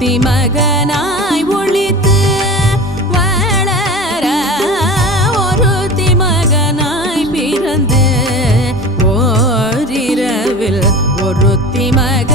பக்தி மகனாய் ஒழித்து வளர ஒரு மகனாய் பிறந்து ஓரிரவில் ஒரு மக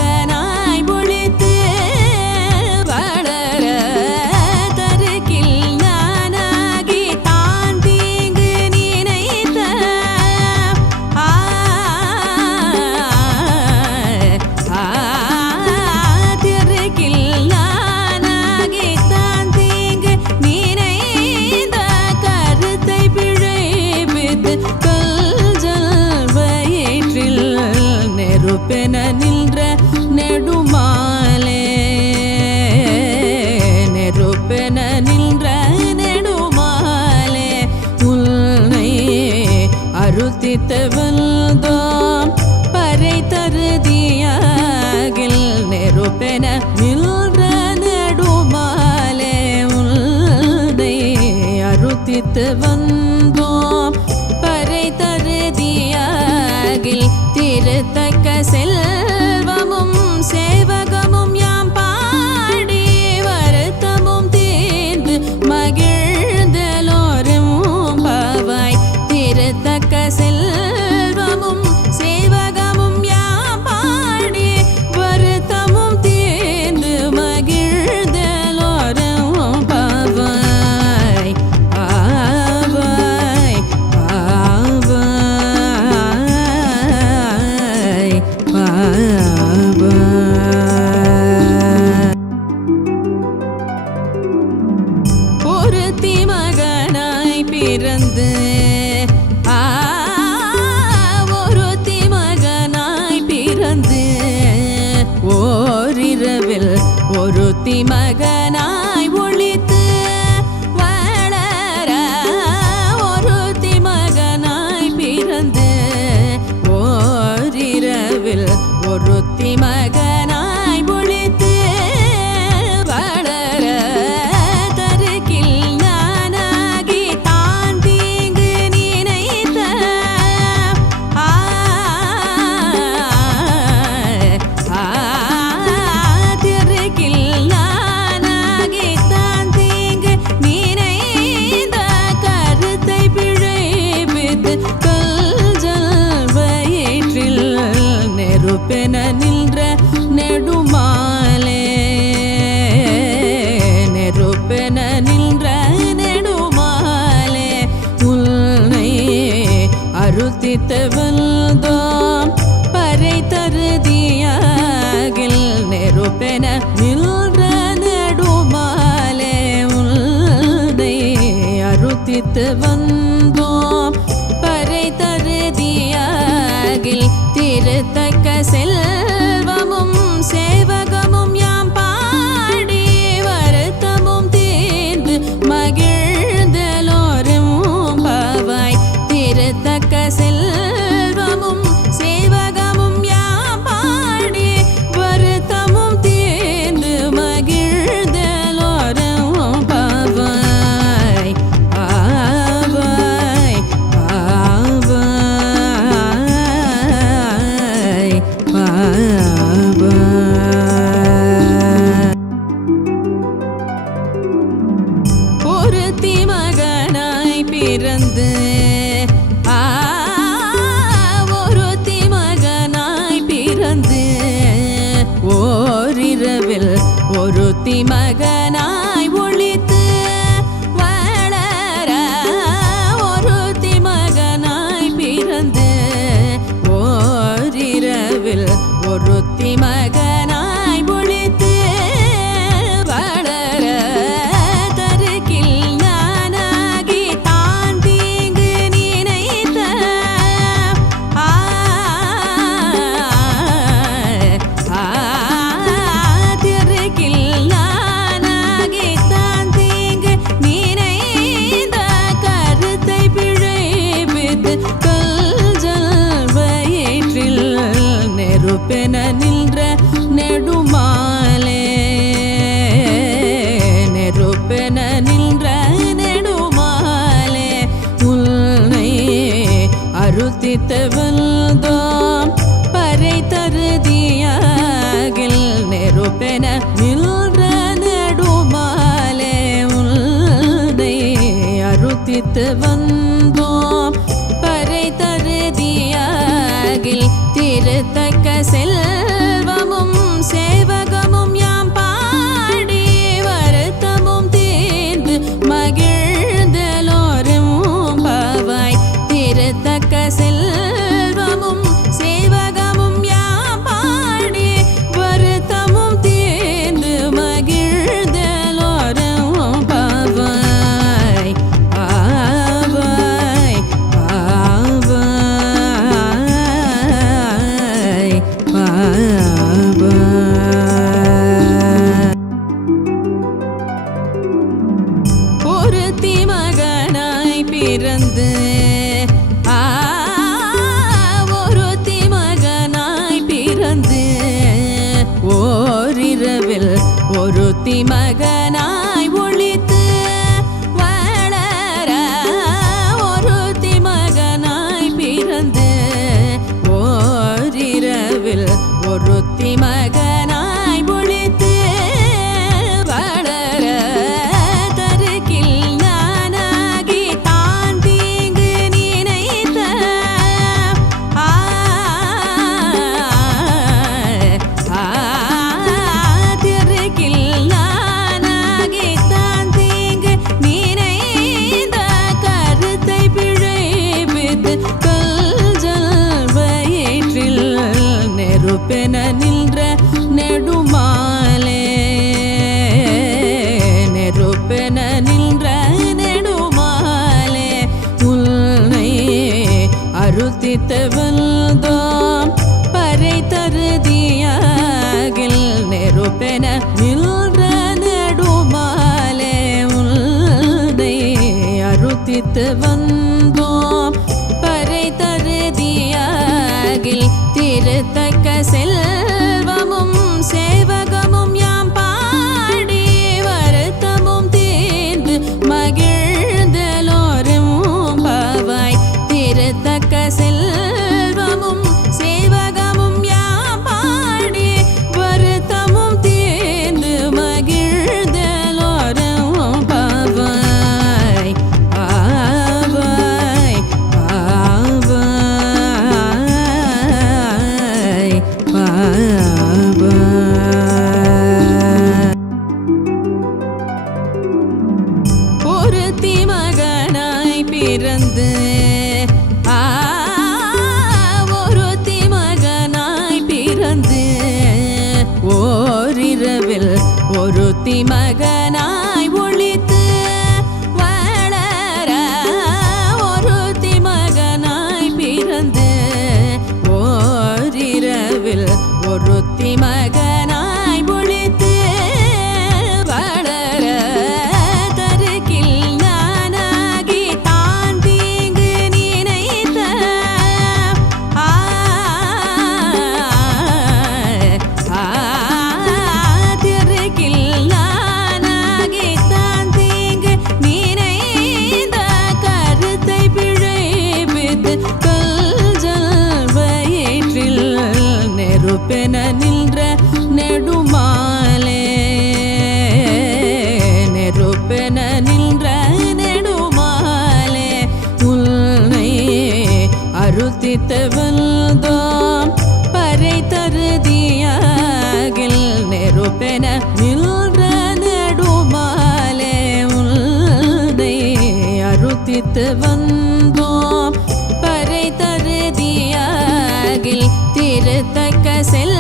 கொடுத்தவள்தாம் பறை தருதியாகில் நெருப்பென நின்ற நெடுமாலே உள்ளதை அருத்தித்து வந்தோம். பறை தருதியாகில் திருத்தக்க செல்ல ಬೆನನಿ செல்ல அது ஓரிரவில் ஒரு திமகனாய் ஒழித்து வளர ஒரு திமகனாய் பிறந்து ஓரிரவில் ஒரு திமக செல்ல ஒருத்தி மகனாய் பிறந்து ஓரிரவில் ஒருத்தி மகனாய் செல்ல செல்ல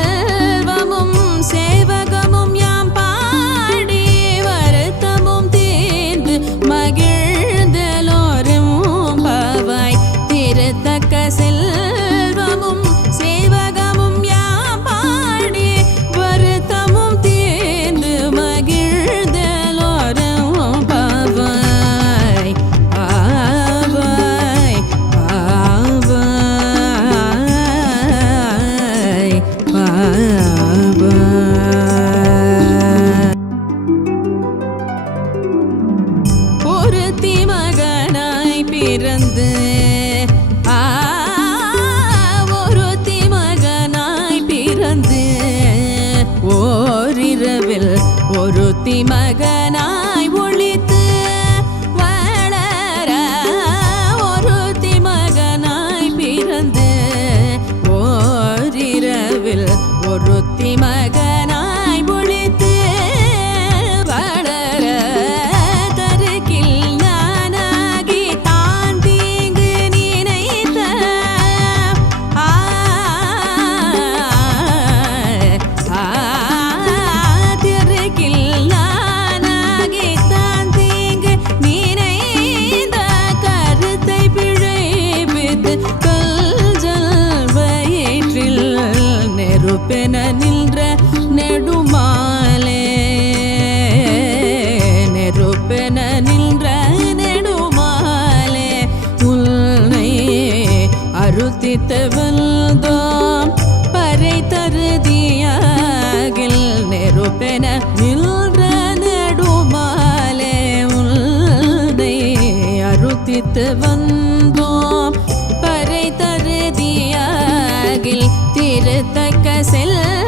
செல்ல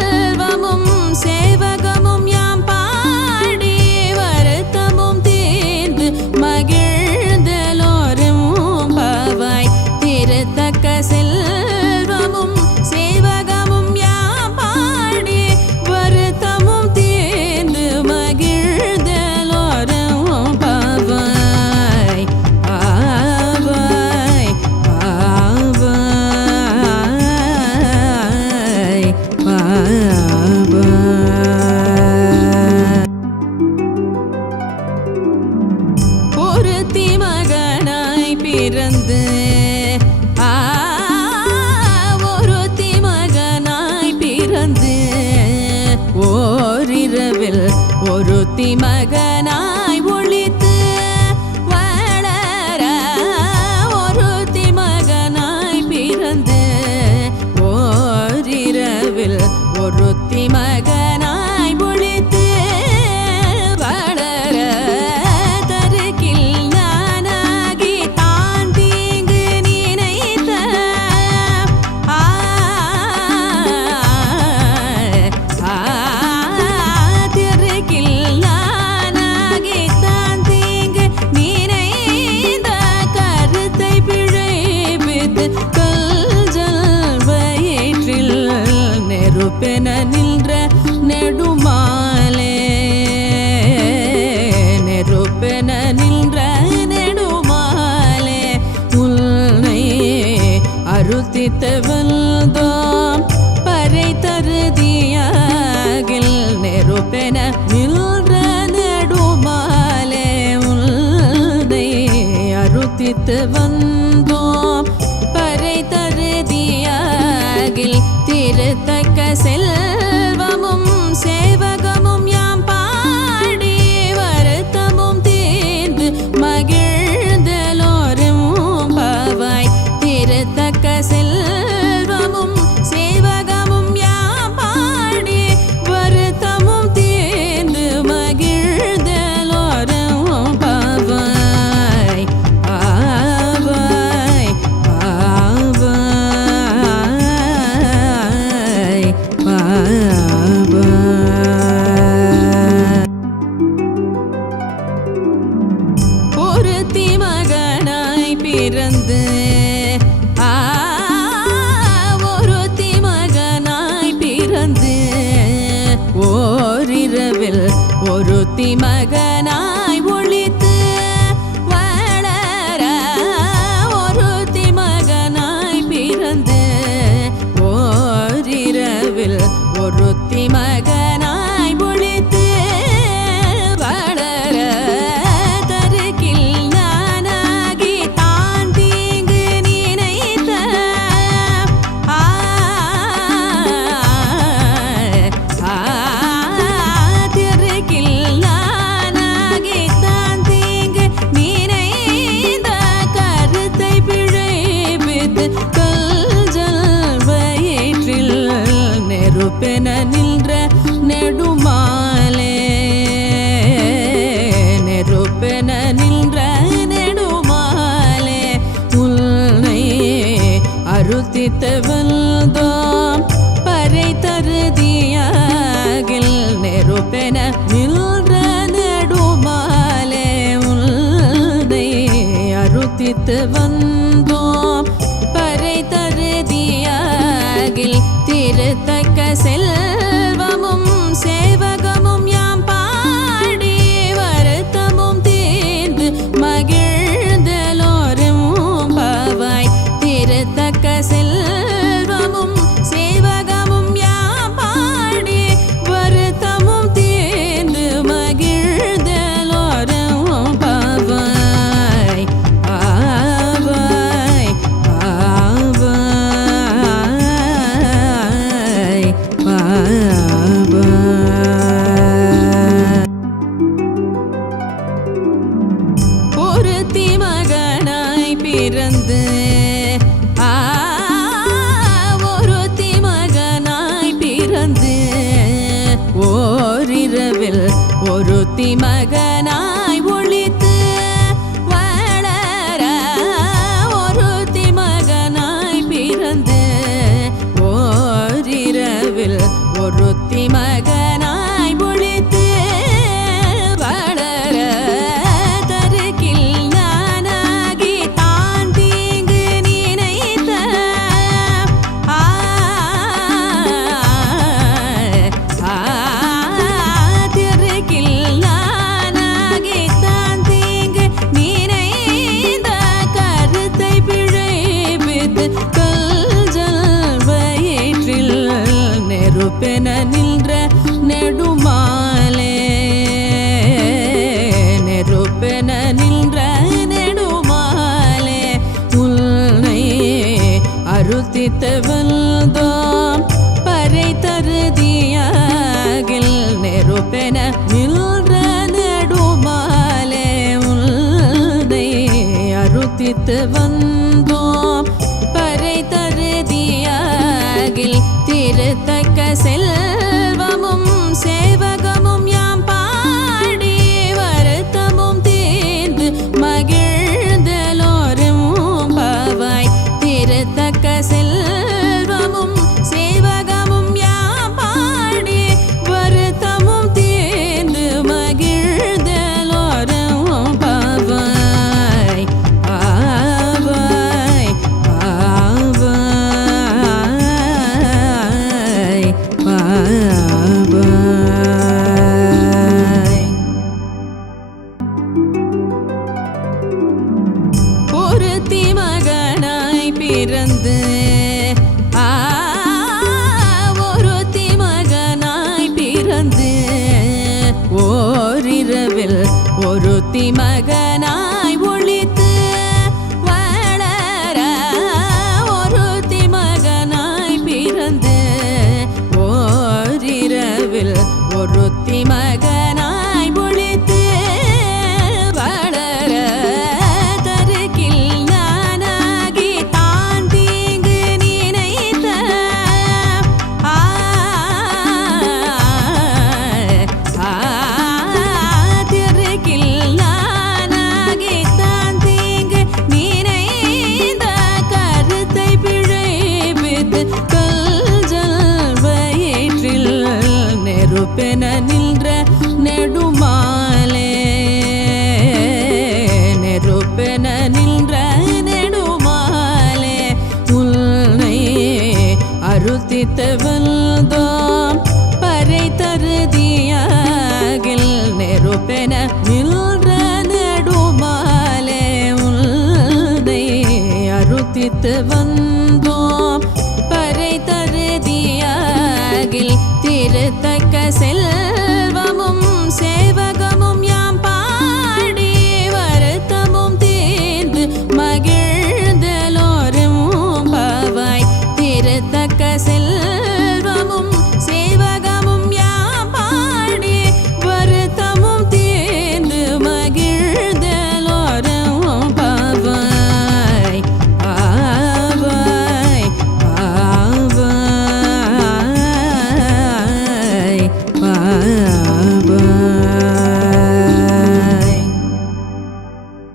ருத்திமக படைத்தவள் தாம் பறை தருதியாகில் நெருப்பென நின்ற நெடுமாலே உள்ளதை அருத்தித்து வந்தோம். பறை தருதியாகில் திருத்தக்க செல்ல श्रुतिमगना செல்ல ஒருத்தி மகனாய் திருத்தக்க செல்வமும்